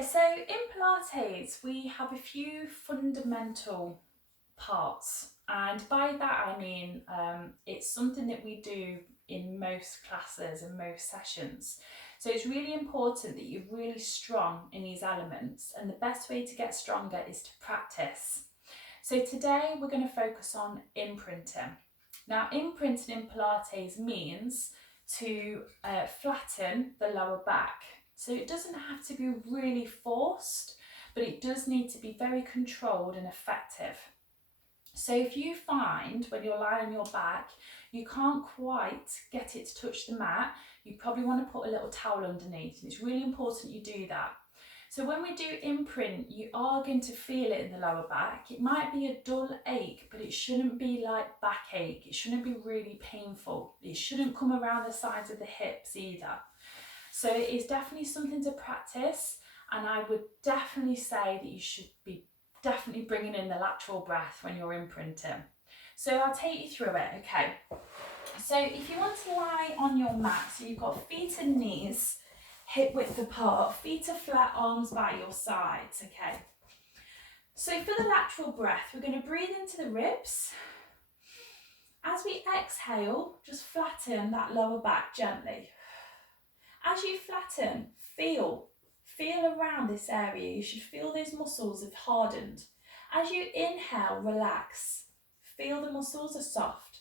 Yeah, so in Pilates, we have a few fundamental parts, and by that I mean it's something that we do in most classes and most sessions. So it's really important that you're really strong in these elements, and the best way to get stronger is to practice. So today we're going to focus on imprinting. Now, imprinting in Pilates means to flatten the lower back. So it doesn't have to be really forced, but it does need to be very controlled and effective. So if you find when you're lying on your back, you can't quite get it to touch the mat, you probably want to put a little towel underneath. And it's really important you do that. So when we do imprint, you are going to feel it in the lower back. It might be a dull ache, but it shouldn't be like backache. It shouldn't be really painful. It shouldn't come around the sides of the hips either. So it is definitely something to practice, and I would definitely say that you should be definitely bringing in the lateral breath when you're imprinting. So I'll take you through it, okay? So if you want to lie on your mat, so you've got feet and knees hip width apart, feet are flat, arms by your sides, okay? So for the lateral breath, we're going to breathe into the ribs. As we exhale, just flatten that lower back gently. As you flatten, feel around this area. You should feel those muscles have hardened. As you inhale, relax. Feel the muscles are soft.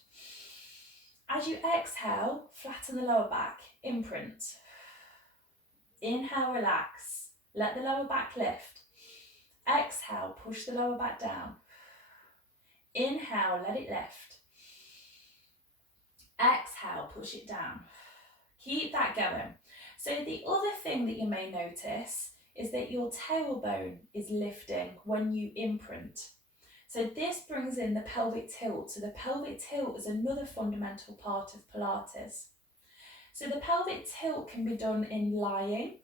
As you exhale, flatten the lower back, imprint. Inhale, relax. Let the lower back lift. Exhale, push the lower back down. Inhale, let it lift. Exhale, push it down. Keep that going. So the other thing that you may notice is that your tailbone is lifting when you imprint. So this brings in the pelvic tilt. So the pelvic tilt is another fundamental part of Pilates. So the pelvic tilt can be done in lying,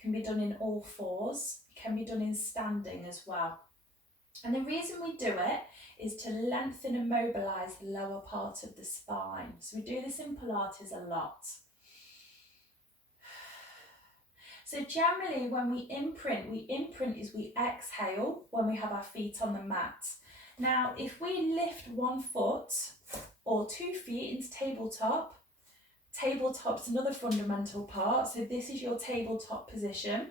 can be done in all fours, can be done in standing as well. And the reason we do it is to lengthen and mobilise the lower part of the spine. So we do this in Pilates a lot. So generally when we imprint is we exhale when we have our feet on the mat. Now if we lift 1 foot or 2 feet into tabletop, tabletop's another fundamental part, so this is your tabletop position.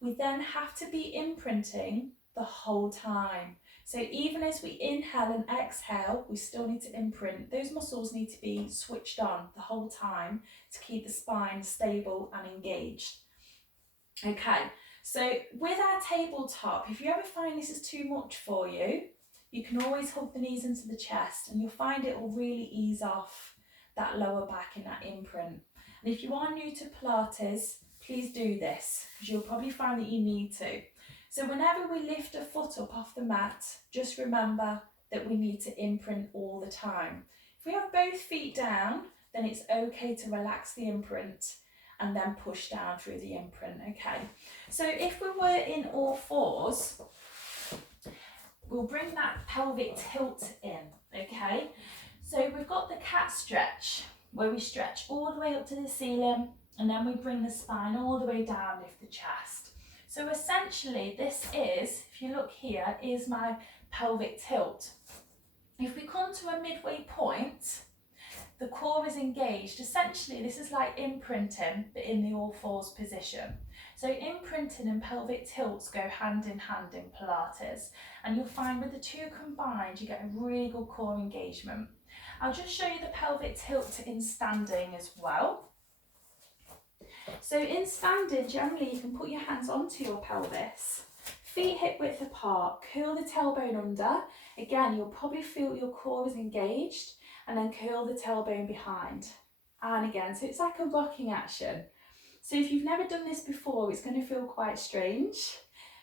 We then have to be imprinting the whole time. So even as we inhale and exhale, we still need to imprint. Those muscles need to be switched on the whole time to keep the spine stable and engaged. Okay, so with our tabletop, if you ever find this is too much for you, you can always hug the knees into the chest and you'll find it will really ease off that lower back in that imprint. And if you are new to Pilates, please do this because you'll probably find that you need to. So whenever we lift a foot up off the mat, just remember that we need to imprint all the time. If we have both feet down, then it's okay to relax the imprint and then push down through the imprint, okay? So if we were in all fours, we'll bring that pelvic tilt in, okay? So we've got the cat stretch, where we stretch all the way up to the ceiling, and then we bring the spine all the way down, lift the chest. So essentially this is, if you look here, is my pelvic tilt. If we come to a midway point, the core is engaged. Essentially, this is like imprinting, but in the all fours position. So imprinting and pelvic tilts go hand in hand in Pilates. And you'll find with the two combined, you get a really good core engagement. I'll just show you the pelvic tilt in standing as well. So in standing, generally you can put your hands onto your pelvis, feet hip width apart, curl the tailbone under. Again, you'll probably feel your core is engaged, and then curl the tailbone behind. And again, so it's like a rocking action. So if you've never done this before, it's going to feel quite strange,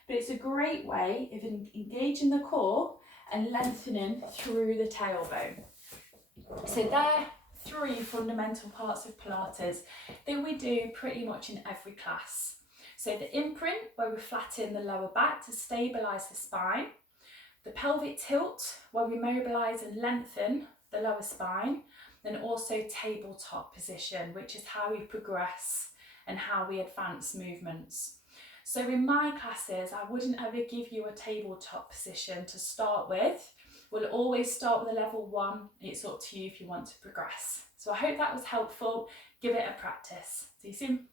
but it's a great way of engaging the core and lengthening through the tailbone. So there are 3 fundamental parts of Pilates that we do pretty much in every class. So the imprint, where we flatten the lower back to stabilise the spine. The pelvic tilt, where we mobilise and lengthen the lower spine. And also tabletop position, which is how we progress and how we advance movements. So in my classes, I wouldn't ever give you a tabletop position to start with. We'll always start with a level 1. It's up to you if you want to progress. So I hope that was helpful. Give it a practice. See you soon.